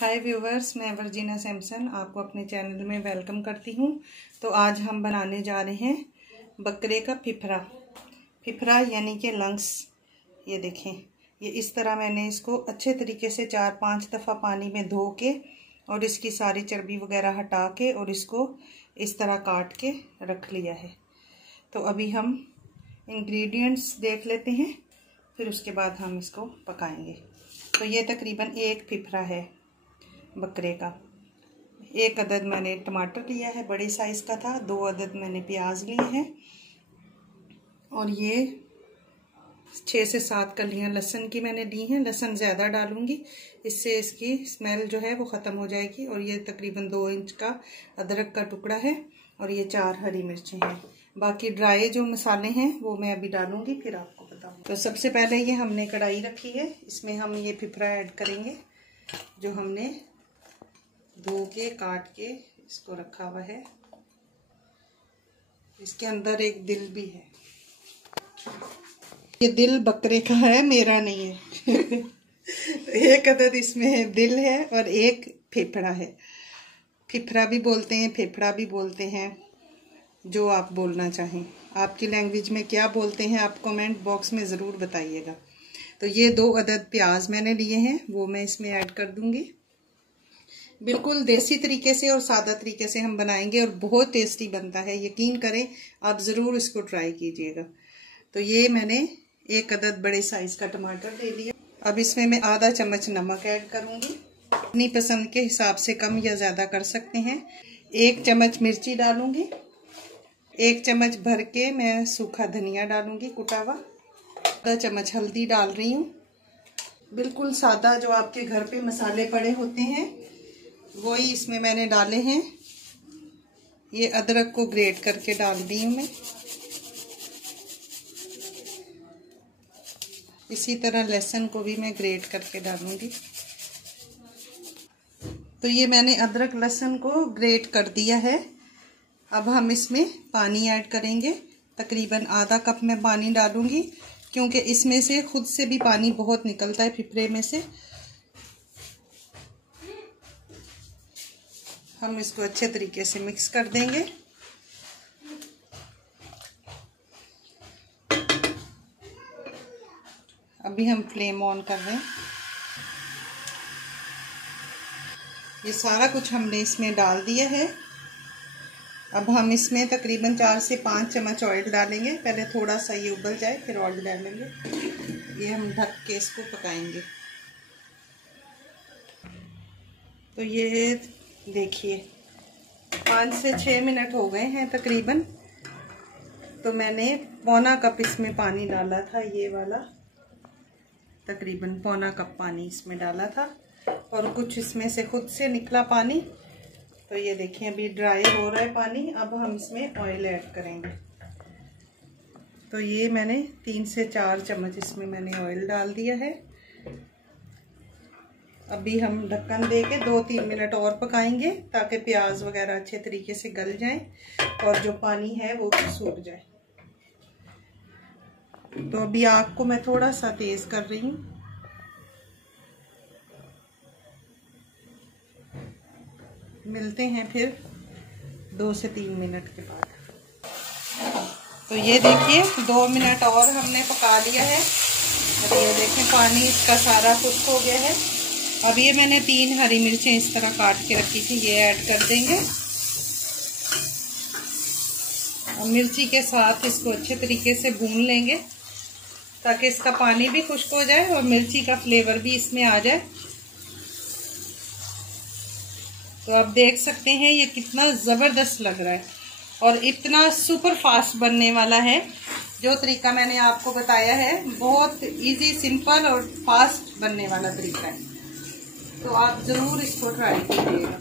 हाय viewers, मैं Virginia Samson आपको अपने चैनल में वेलकम करती हूँ। तो आज हम बनाने जा रहे हैं बकरे का फिफरा यानी कि लंग्स। ये देखें, ये इस तरह मैंने इसको अच्छे तरीके से 4-5 दफ़ा पानी में धो के और इसकी सारी चर्बी वगैरह हटा के और इसको इस तरह काट के रख लिया है। तो अभी हम इंग्रेडिएंट्स देख लेते हैं, फिर उसके बाद हम इसको पकाएंगे। तो ये तकरीबन एक फिफरा है बकरे का। 1 अदद मैंने टमाटर लिया है, बड़े साइज़ का था। 2 अदद मैंने प्याज लिए हैं और ये 6 से 7 कलियां लहसुन की मैंने ली हैं। लहसुन ज़्यादा डालूंगी, इससे इसकी स्मेल जो है वो ख़त्म हो जाएगी। और ये तकरीबन 2 इंच का अदरक का टुकड़ा है और ये 4 हरी मिर्चें हैं। बाकी ड्राई जो मसाले हैं वो मैं अभी डालूंगी, फिर आपको बताऊंगी। तो सबसे पहले ये हमने कढ़ाई रखी है, इसमें हम ये फिफरा ऐड करेंगे जो हमने धो के काट के इसको रखा हुआ है। इसके अंदर एक दिल भी है। ये दिल बकरे का है, मेरा नहीं है। 1 अदद इसमें दिल है और 1 फेफड़ा है। फिफरा भी बोलते हैं, फेफड़ा भी बोलते हैं, जो आप बोलना चाहें। आपकी लैंग्वेज में क्या बोलते हैं आप कमेंट बॉक्स में ज़रूर बताइएगा। तो ये 2 अदद प्याज मैंने लिए हैं, वो मैं इसमें ऐड कर दूंगी। बिल्कुल देसी तरीके से और सादा तरीके से हम बनाएंगे और बहुत टेस्टी बनता है, यकीन करें, आप ज़रूर इसको ट्राई कीजिएगा। तो ये मैंने 1 अदद बड़े साइज़ का टमाटर ले लिया। अब इसमें मैं आधा चम्मच नमक ऐड करूँगी, अपनी पसंद के हिसाब से कम या ज़्यादा कर सकते हैं। 1 चम्मच मिर्ची डालूँगी, 1 चम्मच भर के मैं सूखा धनिया डालूँगी कुटा हुआ, आधा चम्मच हल्दी डाल रही हूँ। बिल्कुल सादा जो आपके घर पे मसाले पड़े होते हैं वही इसमें मैंने डाले हैं। ये अदरक को ग्रेट करके डाल दी हूँ मैं। इसी तरह लहसुन को भी मैं ग्रेट करके डालूंगी। तो ये मैंने अदरक लहसुन को ग्रेट कर दिया है। अब हम इसमें पानी ऐड करेंगे, तकरीबन आधा कप मैं पानी डालूंगी, क्योंकि इसमें से खुद से भी पानी बहुत निकलता है फिफरे में से। हम इसको अच्छे तरीके से मिक्स कर देंगे। अभी हम फ्लेम ऑन कर रहे हैं। ये सारा कुछ हमने इसमें डाल दिया है। अब हम इसमें तकरीबन 4 से 5 चम्मच ऑयल डालेंगे। पहले थोड़ा सा ये उबल जाए फिर ऑयल डालेंगे। ये हम ढक के इसको पकाएंगे। तो ये देखिए 5 से 6 मिनट हो गए हैं तकरीबन। तो मैंने पौना कप इसमें पानी डाला था, ये वाला तकरीबन पौना कप पानी इसमें डाला था और कुछ इसमें से खुद से निकला पानी। तो ये देखिए अभी ड्राई हो रहा है पानी। अब हम इसमें ऑयल ऐड करेंगे। तो ये मैंने 3 से 4 चम्मच इसमें मैंने ऑयल डाल दिया है। अभी हम ढक्कन दे के 2-3 मिनट और पकाएंगे ताकि प्याज वगैरह अच्छे तरीके से गल जाएं और जो पानी है वो सूख जाए। तो अभी आग को मैं थोड़ा सा तेज कर रही हूँ। मिलते हैं फिर 2 से 3 मिनट के बाद। तो ये देखिए 2 मिनट और हमने पका लिया है। अब ये देखें पानी इसका सारा खुश्क हो गया है। अब ये मैंने 3 हरी मिर्चें इस तरह काट के रखी थी, ये ऐड कर देंगे। और मिर्ची के साथ इसको अच्छे तरीके से भून लेंगे ताकि इसका पानी भी खुश्क हो जाए और मिर्ची का फ्लेवर भी इसमें आ जाए। तो आप देख सकते हैं ये कितना ज़बरदस्त लग रहा है और इतना सुपर फास्ट बनने वाला है। जो तरीका मैंने आपको बताया है बहुत इजी, सिंपल और फास्ट बनने वाला तरीका है। तो आप ज़रूर इसको ट्राई कीजिएगा।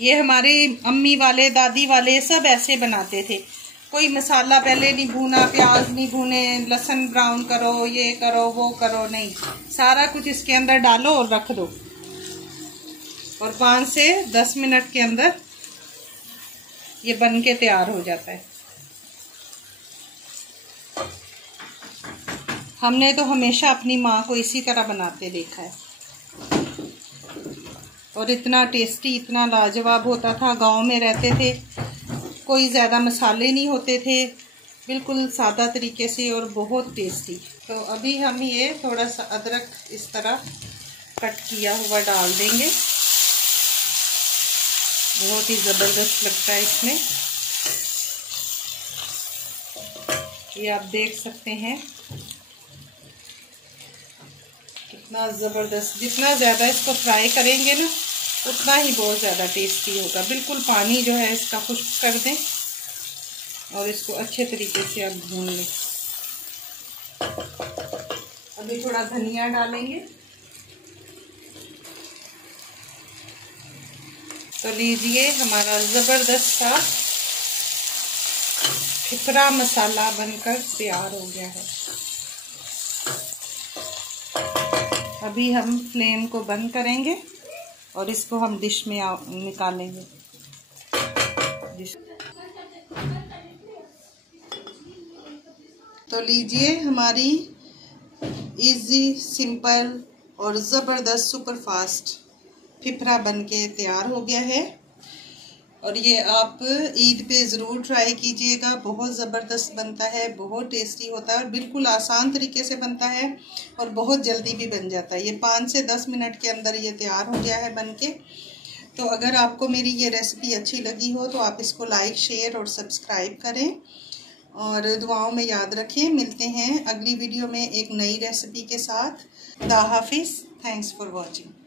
ये हमारे अम्मी वाले, दादी वाले सब ऐसे बनाते थे। कोई मसाला पहले नहीं भूना, प्याज नहीं भूने, लहसुन ब्राउन करो, ये करो वो करो, नहीं, सारा कुछ इसके अंदर डालो और रख दो और 5 से 10 मिनट के अंदर ये बन के तैयार हो जाता है। हमने तो हमेशा अपनी माँ को इसी तरह बनाते देखा है। और इतना टेस्टी, इतना लाजवाब होता था। गांव में रहते थे, कोई ज़्यादा मसाले नहीं होते थे, बिल्कुल सादा तरीके से और बहुत टेस्टी। तो अभी हम ये थोड़ा सा अदरक इस तरह कट किया हुआ डाल देंगे। बहुत ही ज़बरदस्त लगता है इसमें। ये आप देख सकते हैं कितना ज़बरदस्त। जितना ज़्यादा इसको फ्राई करेंगे ना उतना ही बहुत ज़्यादा टेस्टी होगा। बिल्कुल पानी जो है इसका खुश्क कर दें और इसको अच्छे तरीके से आप भून लें। अभी थोड़ा धनिया डालेंगे। तो लीजिए, हमारा ज़बरदस्त सा फिफरा मसाला बनकर तैयार हो गया है। अभी हम फ्लेम को बंद करेंगे और इसको हम डिश में निकालेंगे। तो लीजिए, हमारी इजी, सिंपल और ज़बरदस्त सुपर फास्ट फिफरा बनके तैयार हो गया है। और ये आप ईद पे ज़रूर ट्राई कीजिएगा। बहुत ज़बरदस्त बनता है, बहुत टेस्टी होता है और बिल्कुल आसान तरीके से बनता है और बहुत जल्दी भी बन जाता है। ये 5 से 10 मिनट के अंदर ये तैयार हो गया है बनके। तो अगर आपको मेरी ये रेसिपी अच्छी लगी हो तो आप इसको लाइक, शेयर और सब्सक्राइब करें और दुआओं में याद रखें। मिलते हैं अगली वीडियो में एक नई रेसिपी के साथ। खुदा हाफिज़। Thanks for watching.